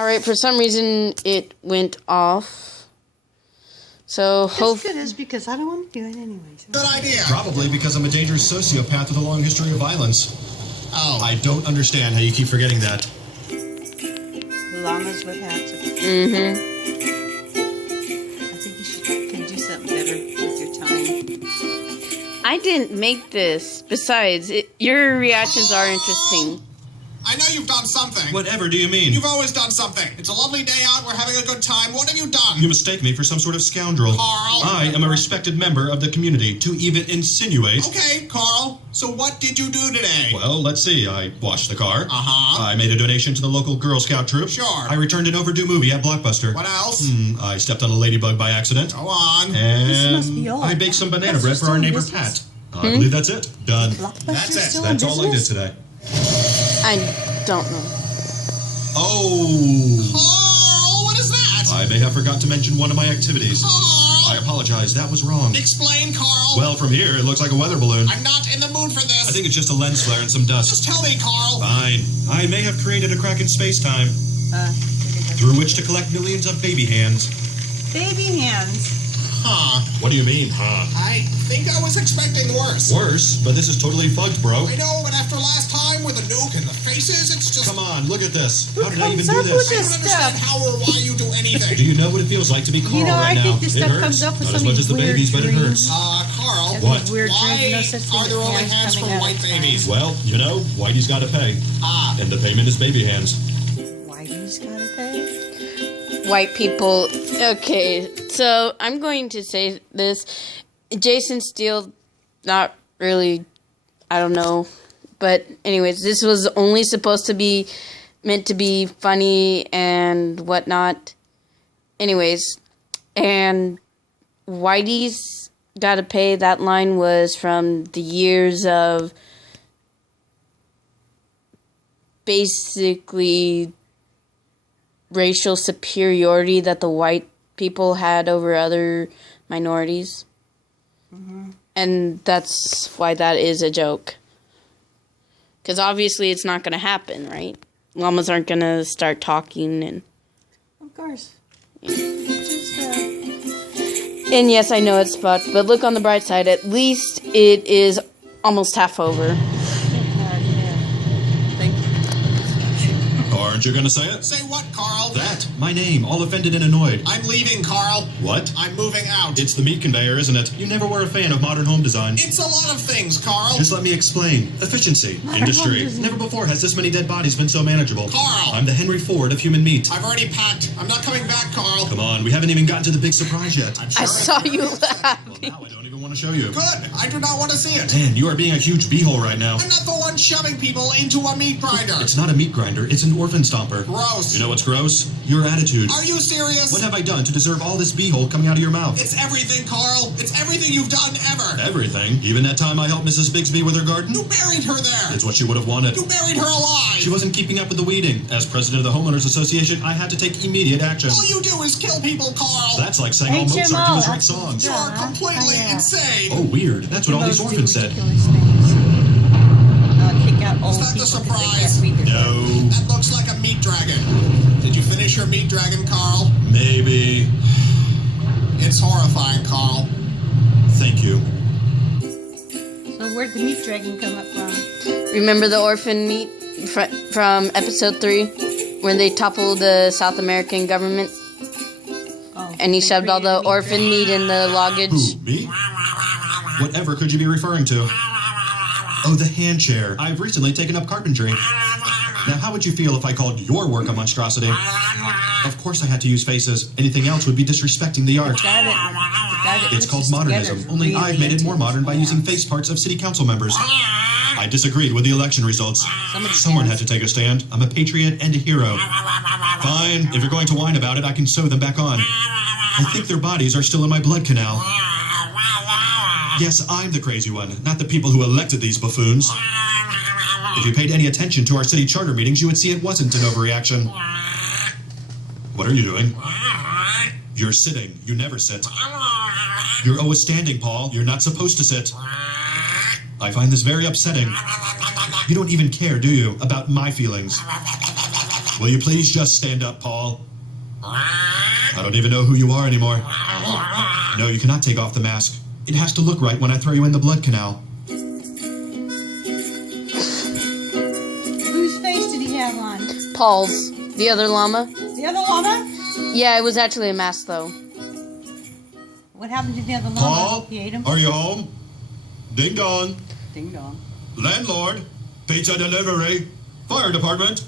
Alright, for some reason it went off. So That's good, is because I don't want to do it anyways. Good idea. Probably because I'm a dangerous sociopath with a long history of violence. Oh. I don't understand how you keep forgetting that. Llamas with hats. Mm-hmm. I think you can do something better with your time. I didn't make this. Besides, your reactions are interesting. I know you've done something. Whatever do you mean? You've always done something. It's a lovely day out. We're having a good time. What have you done? You mistake me for some sort of scoundrel. Carl. I am a respected member of the community. To even insinuate... Okay, Carl. So what did you do today? Well, let's see. I washed the car. Uh-huh. I made a donation to the local Girl Scout troop. Sure. I returned an overdue movie at Blockbuster. What else? I stepped on a ladybug by accident. Go on. And This must be all. I baked some banana That's bread just for our all neighbor business. Pat. I believe that's it. Done. Blockbuster's That's it. still in That's all I did business? today. I don't know. Oh! Carl, what is that? I may have forgot to mention one of my activities. I Carl. apologize. That was wrong. Explain, Carl. Well, from here, it looks like a weather balloon. I'm not in the mood for this. I think it's just a lens flare and some dust. Just tell me, Carl. Fine. I may have created a crack in space-time through which to collect millions of baby hands. Baby hands. Huh. What do you mean, huh? I think I was expecting worse. Worse, but this is totally fucked, bro. I know, but after last time with the nuke and the faces, it's just... Come on, look at this. Who How did I even comes do up this? with I this don't understand stuff? how or why you do anything. Do you know what it feels like to be Carl You know, right I now? think this It stuff hurts. comes up with Not as some much as the weird babies, but it dreams. hurts. Carl, Every What? weird why dream, no such thing are there as only hands for coming out white of babies? Well, you know, Whitey's got to pay. Ah. And the payment is baby hands. Whitey's gotta pay. White people. Okay, so I'm going to say this. Jason Steele, not really, I don't know. But anyways, this was only supposed to be meant to be funny and whatnot. Anyways, and Whitey's gotta pay, that line was from the years of basically racial superiority that the white people had over other minorities. Mm-hmm. And that's why that is a joke. Because obviously it's not going to happen, right? Llamas aren't going to start talking and... Of course. And yes, I know it's fucked, but look on the bright side. At least it is almost half over. Thank you. Aren't you going to say it? Say what, Carl? That. My name. All offended and annoyed. I'm leaving, Carl. What? I'm moving out. It's the meat conveyor, isn't it? You never were a fan of modern home design. It's a lot of things, Carl. Just let me explain. Efficiency. Modern Industry. home design. Never before has this many dead bodies been so manageable. Carl. I'm the Henry Ford of human meat. I've already packed. I'm not coming back, Carl. Come on, we haven't even gotten to the big surprise yet. I'm sure I saw you laugh. Well, now I don't even want to show you. Good. I do not want to see it. Man, you are being a huge beehole right now. I'm not the one shoving people into a meat grinder. It's not a meat grinder, it's an orphan stomper. Gross. You know what's gross? Your attitude. Are you serious? What have I done to deserve all this beehole coming out of your mouth? It's everything, Carl. It's everything you've done ever. Everything. Even that time I helped Mrs. Bixby with her garden? You buried her there. It's what she would have wanted. You buried her alive. She wasn't keeping up with the weeding. As president of the Homeowners Association, I had to take immediate action. All you do is kill people, Carl. That's like saying all HMO, Mozart was write that's songs. You are Yeah, completely yeah. insane. Oh, weird. That's what all these orphans said. Kick out old Is that the people 'cause they surprise? can't read their No, That looks like a meat dragon. Did you finish your meat dragon, Carl? maybe. It's horrifying, Carl. Thank you. So where'd the meat dragon come up from? Remember the orphan meat from episode 3? When they toppled the South American government? Oh, And he they shoved all the created a meat orphan meat in the luggage? Who, me? Whatever could you be referring to? Oh, the hand chair. I've recently taken up carpentry. Now, how would you feel if I called your work a monstrosity? Of course I had to use faces. Anything else would be disrespecting the art. Got it. It's called modernism, only I've made it more modern by using face parts of city council members. I disagreed with the election results. Someone had to take a stand. I'm a patriot and a hero. Fine, if you're going to whine about it, I can sew them back on. I think their bodies are still in my blood canal. Yes, I'm the crazy one, not the people who elected these buffoons. If you paid any attention to our city charter meetings, you would see it wasn't an overreaction. What are you doing? You're sitting. You never sit. You're always standing, Paul. You're not supposed to sit. I find this very upsetting. You don't even care, do you, about my feelings? Will you please just stand up, Paul? I don't even know who you are anymore. No, you cannot take off the mask. It has to look right when I throw you in the blood canal. Whose face did he have on? Paul's. The other llama. The other llama? Yeah, it was actually a mask, though. What happened to the other llama? Paul, He ate him? are you home? Ding dong. Ding dong. Landlord, pizza delivery, fire department.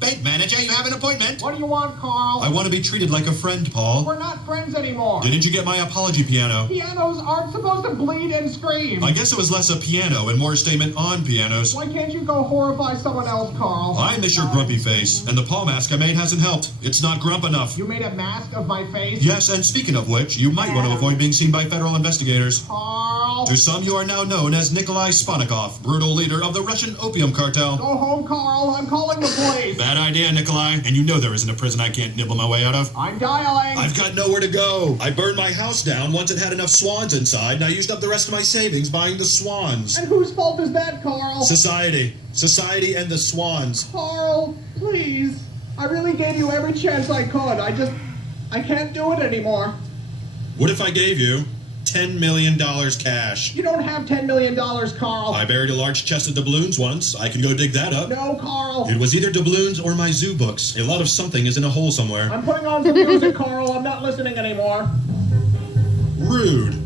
Bank manager, you have an appointment. What do you want, Carl? I want to be treated like a friend, Paul. We're not friends anymore. Didn't you get my apology piano? Pianos aren't supposed to bleed and scream. I guess it was less a piano and more a statement on pianos. Why can't you go horrify someone else, Carl? I miss your grumpy face, and the Paul mask I made hasn't helped. It's not grump enough. You made a mask of my face? Yes, and speaking of which, you might want to avoid being seen by federal investigators. Carl! To some, you are now known as Nikolai Sponikov, brutal leader of the Russian opium cartel. Go home, Carl. I'm calling the police. Bad idea, Nikolai. And you know there isn't a prison I can't nibble my way out of. I'm dialing. I've got nowhere to go. I burned my house down once it had enough swans inside, and I used up the rest of my savings buying the swans. And whose fault is that, Carl? Society. Society and the swans. Carl, please. I really gave you every chance I could. I can't do it anymore. What if I gave you $10 million cash? You don't have $10 million, Carl. I buried a large chest of doubloons once. I can go dig that up. No, Carl. It was either doubloons or my zoo books. A lot of something is in a hole somewhere. I'm putting on some music, Carl. I'm not listening anymore. Rude.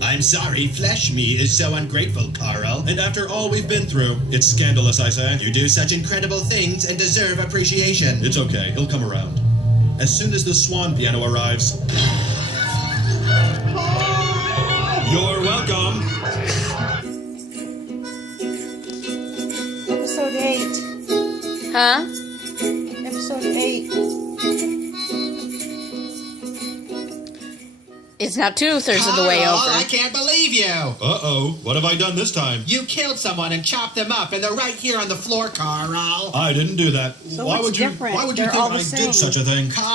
I'm sorry, flesh me is so ungrateful, Carl. And after all we've been through, it's scandalous, I say. You do such incredible things and deserve appreciation. It's okay, he'll come around. As soon as the swan piano arrives. You're welcome. Episode 8. Huh? Episode 8. It's now 2/3 of the way Carl, over. I can't believe you. Uh-oh, what have I done this time? You killed someone and chopped them up, and they're right here on the floor, Carl. I didn't do that. So why what's would you different? why would you They're think all the I same. did such a thing? Carl,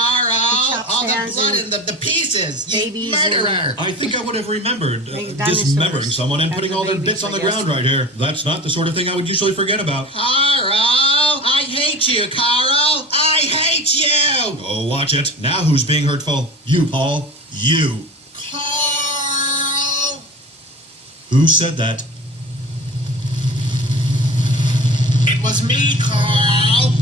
chopped all the hands blood and and the pieces. You babies and- murderer. I think I would have remembered Like dinosaurs dismembering someone and after putting all their babies, bits on I the guess. ground right here. That's not the sort of thing I would usually forget about. Carl, I hate you, Carl. I hate you. Oh, watch it. Now who's being hurtful? You, Paul. You. Carl. Who said that? It was me, Carl.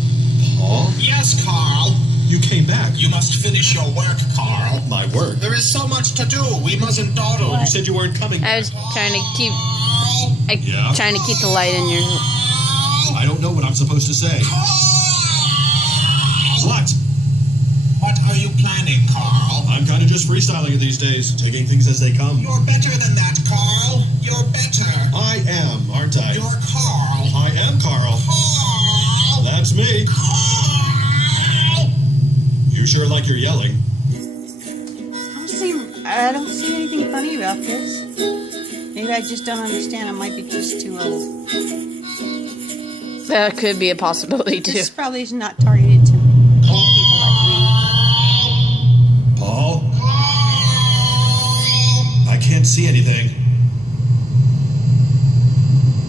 Paul? Yes, Carl. You came back. You must finish your work, Carl. My work. There is so much to do. We mustn't dawdle. You said you weren't coming. I was trying to keep Carl. Yeah? trying to keep the light in your. I don't know what I'm supposed to say. What? What are you planning, Carl? I'm kind of just freestyling it these days, taking things as they come. You're better than that, Carl. You're better. I am, aren't I? You're Carl. I am Carl. Carl. That's me. Carl. You sure like you're yelling. I don't see anything funny about this. Maybe I just don't understand. I might be just too old. That could be a possibility too. This probably is not targeted to old people like Paul? I can't see anything.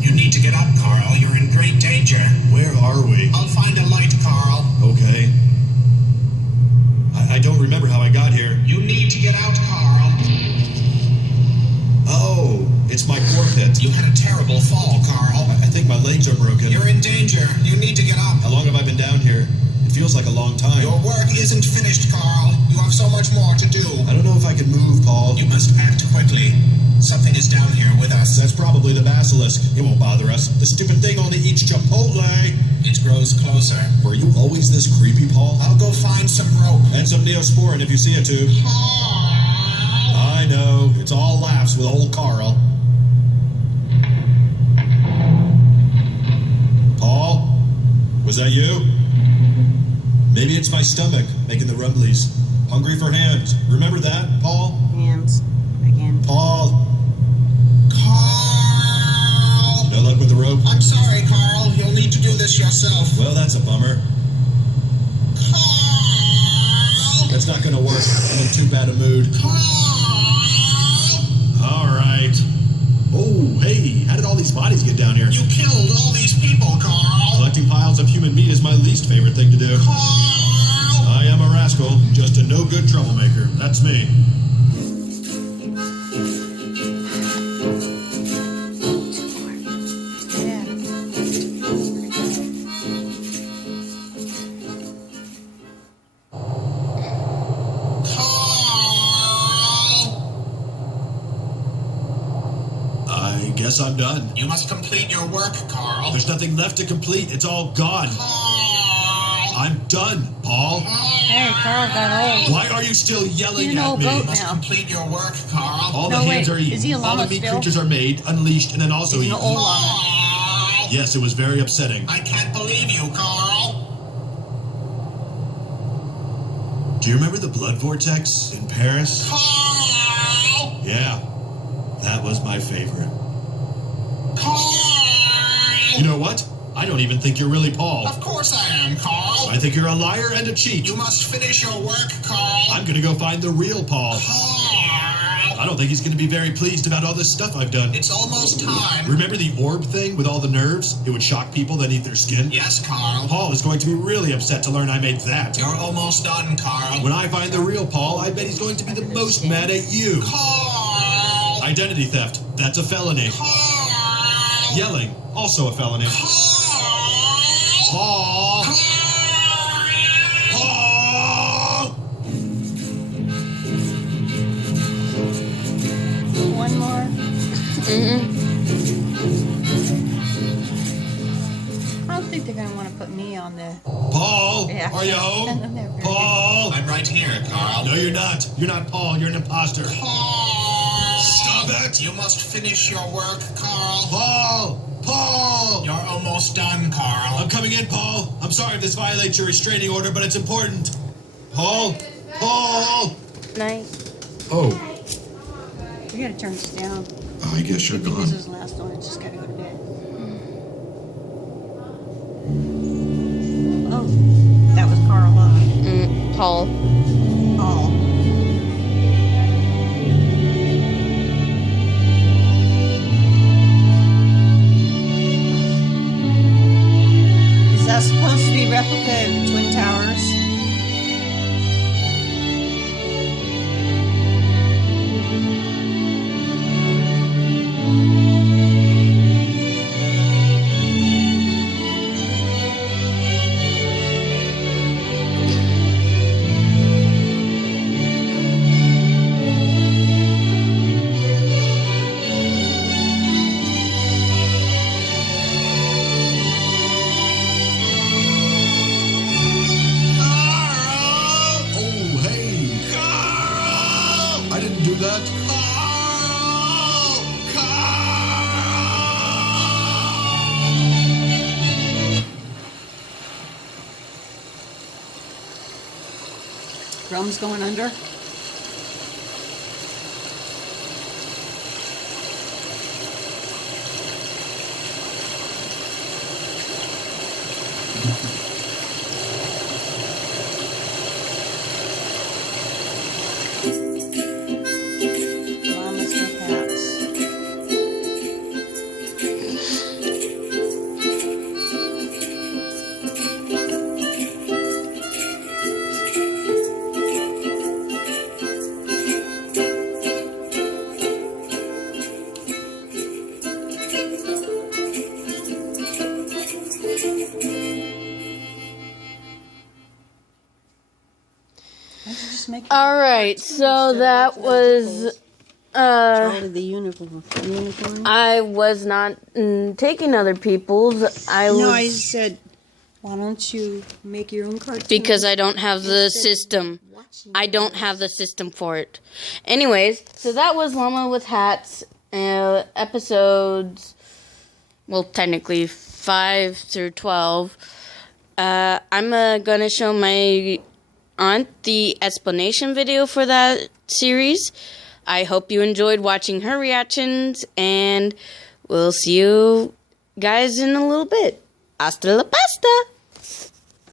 You need to get up, Carl. You're in great danger. Where are we? I'll find a light, Carl. Okay. I don't remember how I got here. You need to get out, Carl. Oh, it's my core pit. You had a terrible fall, Carl. I think my legs are broken. You're in danger. You need to get up. How long have I been down here? It feels like a long time. Your work isn't finished, Carl. You have so much more to do. I don't know if I can move, Paul. You must act quickly. Something is down here with us. That's probably the basilisk. It won't bother us. The stupid thing only eats Chipotle. It grows closer. Were you always this creepy, Paul? I'll go find some rope. And some Neosporin if you see a tube. Carl. I know. It's all laughs with old Carl. Paul? Was that you? Maybe it's my stomach making the rumblies. Hungry for hands. Remember that, Paul? me. Hands. Again. Paul? Carl. No luck with the rope? I'm sorry, Carl. You'll need to do this yourself. Well, that's a bummer. Carl. That's not gonna work. I'm in too bad a mood. Carl. All right. Oh, hey, how did all these bodies get down here? You killed all these people, Carl. Collecting piles pounds of human meat is my least favorite thing to do. I am a rascal, just a no-good troublemaker. That's me. I guess I'm done. You must complete your work, Carl. There's nothing left to complete. It's all gone. Carl! I'm done, Paul. Hey, Carl got old. Why are you still yelling You're an at old me? goat You must now. complete your work, Carl. All No, the hands wait. are eaten. Is he a All llama the meat still? creatures are made, unleashed, and then also He's an eaten. old llama. Carl! Yes, it was very upsetting. I can't believe you, Carl. Do you remember the blood vortex in Paris? Carl! Yeah, that was my favorite. Carl! You know what? I don't even think you're really Paul. Of course I am, Carl. I think you're a liar and a cheat. You must finish your work, Carl. I'm gonna go find the real Paul. Carl! I don't think he's gonna be very pleased about all this stuff I've done. It's almost time. Remember the orb thing with all the nerves? It would shock people, then eat their skin? Yes, Carl. Paul is going to be really upset to learn I made that. You're almost done, Carl. When I find the real Paul, I bet he's going to be the most mad at you. Carl! Identity theft, that's a felony. Carl! Yelling, also a felony. Carl! Paul! Paul! One more. I don't think they're going to want to put me on the... Paul! Yeah. Are you home? They're very Paul! I'm right here, Carl. No, you're not. You're not Paul. You're an imposter. Carl! Stop it! You must finish your work, Carl. Paul! Paul! You're almost done, Carl. I'm coming in, Paul. I'm sorry if this violates your restraining order, but it's important. Paul? Paul! Night. Oh, We got to turn this down. I guess you're This gone. is the last one. It's just got to go to bed. Oh, that was Carl. Paul. Oh. Is that supposed to be replica of the Twin Towers? Carl! Oh, hey. Carl! I didn't do that. Carl! Carl! Drum's going under. Llamas with hats. Why don't you just make it All right, so that was Charlie the unicorn. I was not taking other people's. I was No, I said, why don't you make your own cartoon? because I don't have the system. I don't have the system for it. Anyways, so that was Llama with Hats episodes. Well, technically 5 through 12. I'm gonna show my aunt the explanation video for that series. I hope you enjoyed watching her reactions, and we'll see you guys in a little bit. Hasta la pasta!